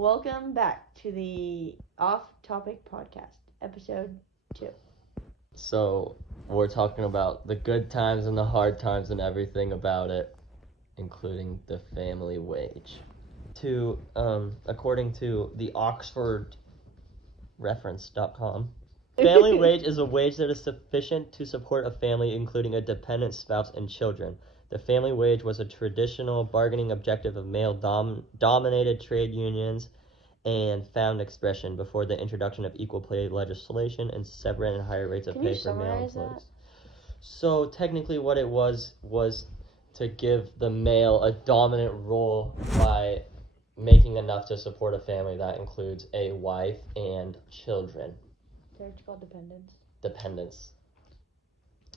Welcome back to the Off Topic Podcast, episode 2. So, we're talking about the good times and the hard times and everything about it, including the family wage. According to the OxfordReference.com, family wage is a wage that is sufficient to support a family, including a dependent spouse and children. The family wage was a traditional bargaining objective of male-dominated trade unions and found expression before the introduction of equal pay legislation and separate and higher rates of pay for male employees. So technically what it was to give the male a dominant role by making enough to support a family that includes a wife and children. They're called Dependents.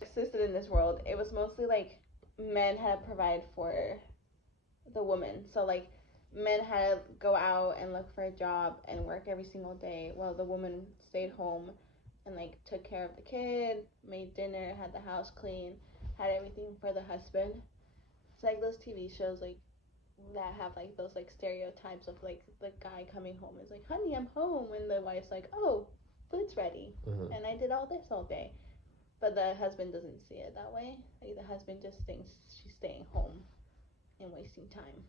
Existed in this world, it was mostly like men had to provide for the woman. So like men had to go out and look for a job and work every single day while the woman stayed home and like took care of the kid, made dinner, had the house clean, had everything for the husband. It's like those TV shows like that have like those like stereotypes of like the guy coming home is like, honey, I'm home, and the wife's like, oh, food's ready, and I did all this all day. But the husband doesn't see it that way. Like the husband just thinks she's staying home and wasting time.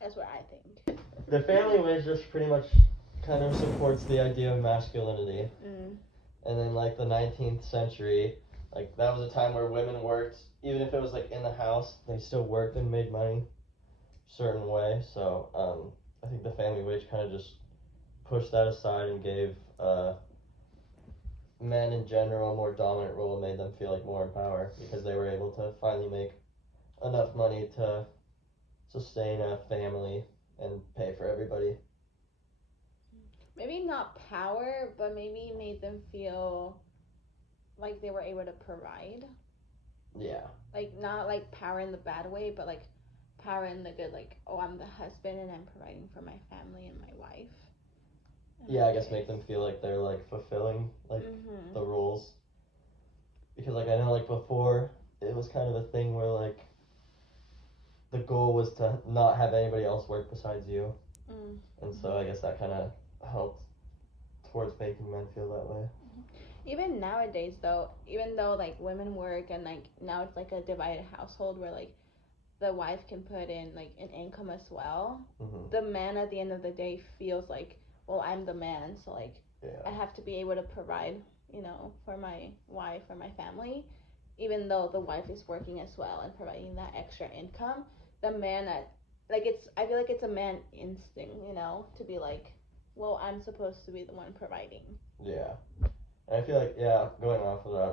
That's what I think. The family wage just pretty much kind of supports the idea of masculinity. And then like the 19th century, like that was a time where women worked, even if it was like in the house, they still worked and made money a certain way. So I think the family wage kind of just pushed that aside and gave men in general a more dominant role and made them feel like more in power because they were able to finally make enough money to sustain a family and pay for everybody. Maybe not power, but maybe made them feel like they were able to provide. Yeah. Like not like power in the bad way, but like power in the good, like, oh, I'm the husband and I'm providing for my family and my wife. Yeah, I guess make them feel like they're like fulfilling like the roles. Because like I know like before it was kind of a thing where like the goal was to not have anybody else work besides you. And so I guess that kind of helped towards making men feel that way. Even nowadays though, even though like women work and like now it's like a divided household where like the wife can put in like an income as well, the man at the end of the day feels like, well, I'm the man, so like I have to be able to provide, you know, for my wife or my family, even though the wife is working as well and providing that extra income. The man I feel like it's a man instinct, you know, to be like, well, I'm supposed to be the one providing. Yeah. And I feel like, going off of that, I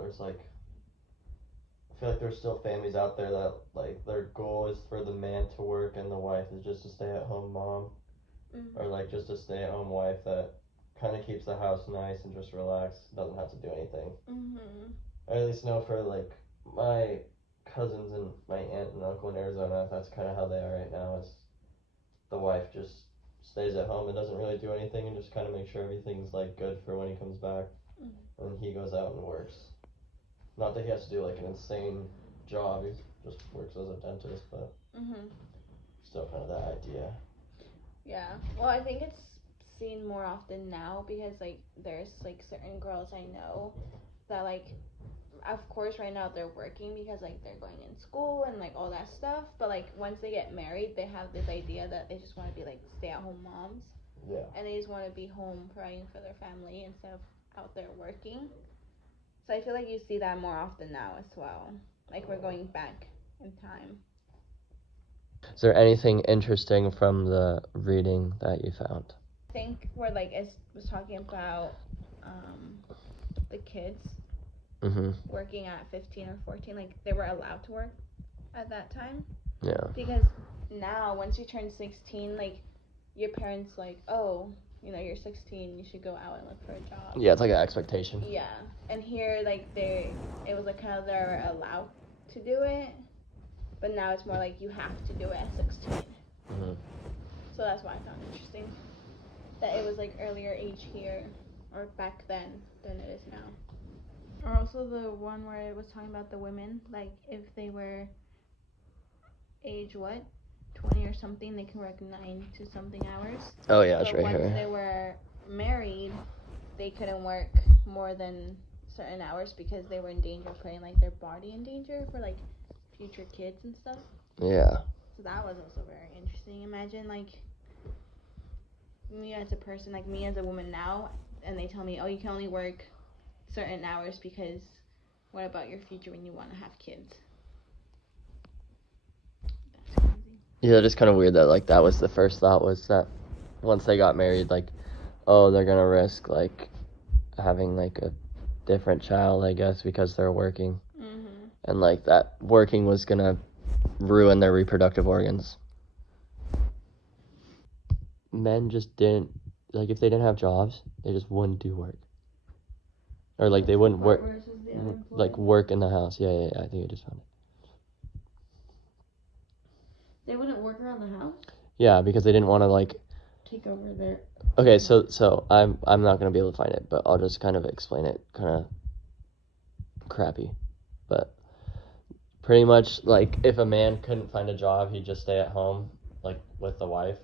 feel like there's still families out there that like their goal is for the man to work and the wife is just a stay-at-home mom. Or like just a stay-at-home wife that kind of keeps the house nice and just relaxed, doesn't have to do anything. I at least know for like my cousins and my aunt and uncle in Arizona, that's kind of how they are right now. Is the wife just stays at home and doesn't really do anything and just kind of make sure everything's like good for when he comes back. And then he goes out and works. Not that he has to do like an insane job, he just works as a dentist, but still kind of that idea. Yeah, well, I think it's seen more often now because like there's like certain girls I know that like, of course right now they're working because like they're going in school and like all that stuff, but like once they get married they have this idea that they just want to be like stay-at-home moms. Yeah. And they just want to be home providing for their family instead of out there working. So I feel like you see that more often now as well. Like we're going back in time. Is there anything interesting from the reading that you found? I think where like it was talking about the kids working at 15 or 14, like they were allowed to work at that time. Yeah. Because now once you turn 16, like your parents like, oh, you know, you're 16, you should go out and look for a job. Yeah, it's like an expectation. Yeah, and here like it was like kind of they're allowed to do it, but now it's more like you have to do it at 16. So that's why I found it interesting that it was like earlier age here or back then than it is now. Or also the one where it was talking about the women, like if they were age what? 20 or something, they can work 9 to something hours. Oh yeah, it's So right once here. they were married, they couldn't work more than certain hours because they were in danger of putting like their body in danger for like future kids and stuff. Yeah. So that was also very interesting. Imagine like me as a person, like me as a woman now, and they tell me, oh, you can only work certain hours because what about your future when you want to have kids? That's crazy. Yeah, just kind of weird that like that was the first thought, was that once they got married, like, oh, they're gonna risk like having like a different child, I guess, because they're working, and like that working was gonna ruin their reproductive organs. Men just didn't, like, if they didn't have jobs, they just wouldn't do work, or like they wouldn't work, like work in the house. Yeah, I think I just found it. They wouldn't work around the house? Yeah, because they didn't want to like Take over their... Okay, so I'm not gonna be able to find it, but I'll just kind of explain it kind of crappy. But pretty much, like, if a man couldn't find a job, he'd just stay at home, like, with the wife.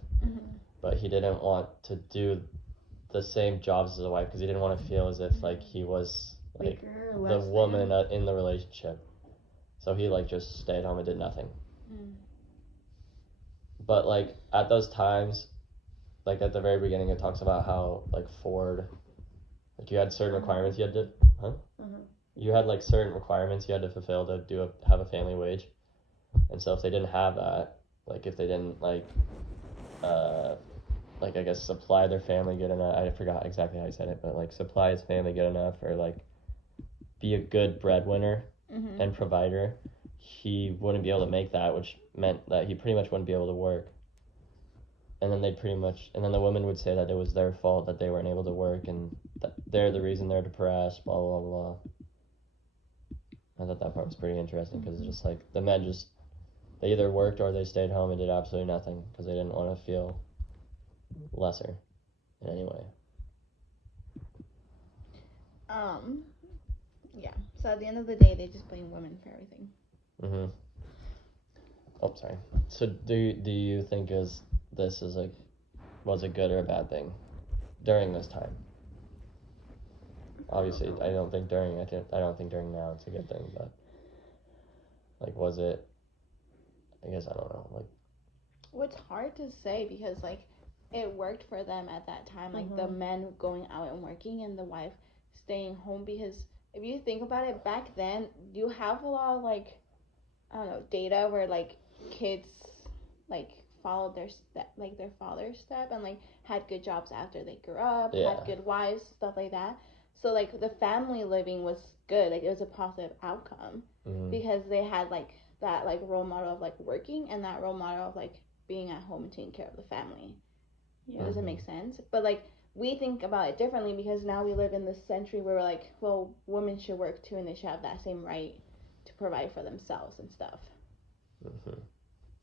But he didn't want to do the same jobs as the wife because he didn't want to feel as if like he was like Weaker, the less woman in the relationship. So he like just stayed home and did nothing. But like at those times, like at the very beginning, it talks about how like Ford, like you had certain requirements you had to, you had like certain requirements you had to fulfill to have a family wage. And so if they didn't have that, like if they didn't like I guess supply their family good enough, I forgot exactly how I said it, but like supply his family good enough, or like be a good breadwinner and provider, he wouldn't be able to make that, which meant that he pretty much wouldn't be able to work. And then and then the women would say that it was their fault that they weren't able to work, and that they're the reason they're depressed, blah, blah, blah. I thought that part was pretty interesting because it's just like the men they either worked or they stayed home and did absolutely nothing because they didn't want to feel lesser in any way. Yeah. So at the end of the day, they just blame women for everything. Oh, sorry. So do you think was a good or a bad thing during this time? Obviously, I don't think during now it's a good thing, but like, was it? I guess I don't know. Like, well, it's hard to say because like it worked for them at that time, like the men going out and working and the wife staying home. Because if you think about it, back then you have a lot of like, I don't know, data where like kids like followed their father's step and like had good jobs after they grew up, had good wives, stuff like that. So like the family living was good, like it was a positive outcome because they had like that like role model of like working and that role model of like being at home and taking care of the family. Does it make sense? But like we think about it differently because now we live in this century where we're like, well, women should work too and they should have that same right to provide for themselves and stuff.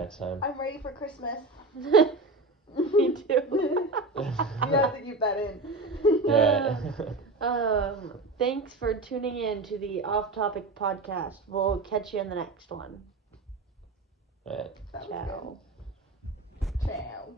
Next time. I'm ready for Christmas. Me too. You have to keep that in. Yeah. Thanks for tuning in to the Off Topic podcast. We'll catch you in the next one. Right. Ciao. Ciao.